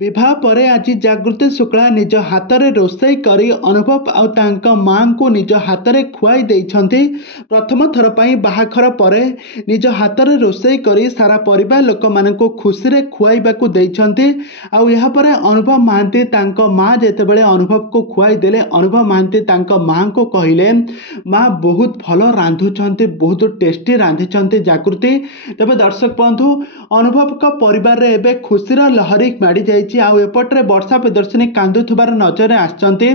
विवाह पर आज जागृति शुक्ला निज हाथ में रोषे कर अनुभव आउ माँ को निज हाथ में खुआई देइछन्ति। प्रथम थर पर बाहाघर पर निज हाथ में रोषे कर सारा परिवार लोक मान खुशी रे खुआइबाकू देइछन्ति। आउ यहाँ पर अनुभव महांती माँ जेतेबेले अनुभव को खुआई देले, अनुभव महांती माँ को कहले माँ बहुत भल रांधुछन्ति, बहुत टेस्टी रांधिछन्ति जागृति। तबे दर्शक बंधु अनुभव का परिवार रे एबे खुशीर लहरी माड़ी जाइछि। आउ एपटे वर्षा प्रदर्शनी कांदुथबार नजर आछन्ति।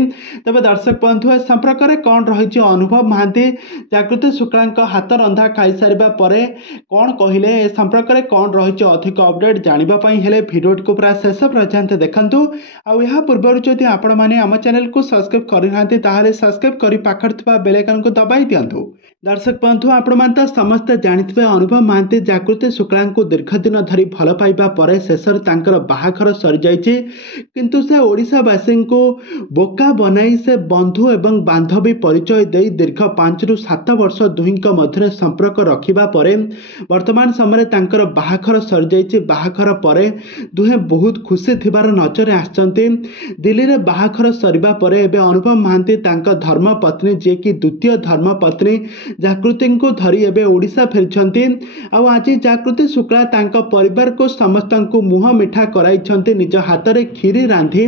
तबे दर्शक बंधु ए संपर्क में कौन रही अनुभव महांती जागृति शुक्ला हाथ रंधा खाई सारिबा परे कौन कहले, ए संपर्क में कौन रही अधिक अपडेट जानापी हेले भिडियो को पूरा शेष पर्यंत देखंतु। आउ या पूर्व जदि आपण माने आम चैनल को सब्सक्राइब करिनांती ताहाले सब्सक्राइब करी पाखर थिबा बेल आइकन को दबाई दियंतु। दर्शक बंधु आपण मान तो समस्ते जानिथिबे अनुभव महांती जागृति शुक्ला को दीर्घ दिन धरी भल पाइबा परे शेषर तांकर बाहाघर सरी जाइछि। किंतु से ओडिशावासी को बोका बनाई से बंधु एवं बांधवी परिचय दे दीर्घ 5 ରୁ 7 वर्ष दुहिंक मध्य संपर्क रखिबा परे वर्तमान समय तांकर बाहाघर सरी जाइछि। बाहाघर परे दुहे बहुत खुशी थिबार नजर आछन्ति। दिल्ली रे बाहाघर सरीबा परे एबे अनुभव महांती तांकर धर्मपत्नी जे कि द्वितीय धर्मपत्नी जागृति को धरी एबे ओडिशा फेरिछन्ति। आउ आज जागृति शुक्ला तांका परिवार को समस्त को मुह मिठा कराइछन्ति। निज हाथ में खीरी रांधि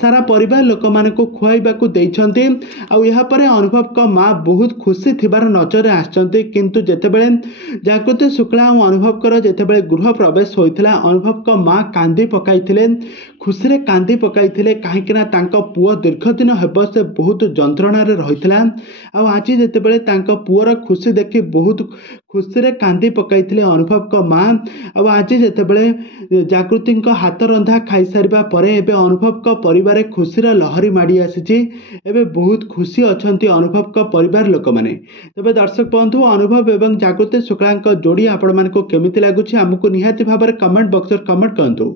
सारा परिवार लोक मान को खुआइबाकू देइछन्ति। आउ यहाँ पर अनुभव का माँ बहुत खुशी थिबार नजर आछन्ति। किंतु जेतेबेले जागृति शुक्ला और अनुभव कर जेतेबेले गृह प्रवेश होइथिला अनुभव का माँ कांदी पकाइथिले, खुशी रे कांदी पकाइथिले। काहेकिना तांका पुओ दीर्घ दिन हेब से बहुत जंत्रणा रे रहिथिला। आउ आज जेतेबेले तांका पुओर खुशी देखि बहुत खुशी रे कांदी पकाइथिले अनुभव का माँ। आउ आज जेतेबेले जागृति हाथ रंधा खाई सारिबा परे एबे अनुभव का परिवार खुशीर लहरी माड़ी आसीछि। एबे बहुत खुशी अछन्ति अनुभव का परिवार लोक माने। तबे दर्शक बंधु अनुभव एवं जागृति शुक्ला जोड़ी आपण मानको केमिति लागुछि हमकु निहाती भाबरे कमेंट बॉक्स रे कमेंट करंतु।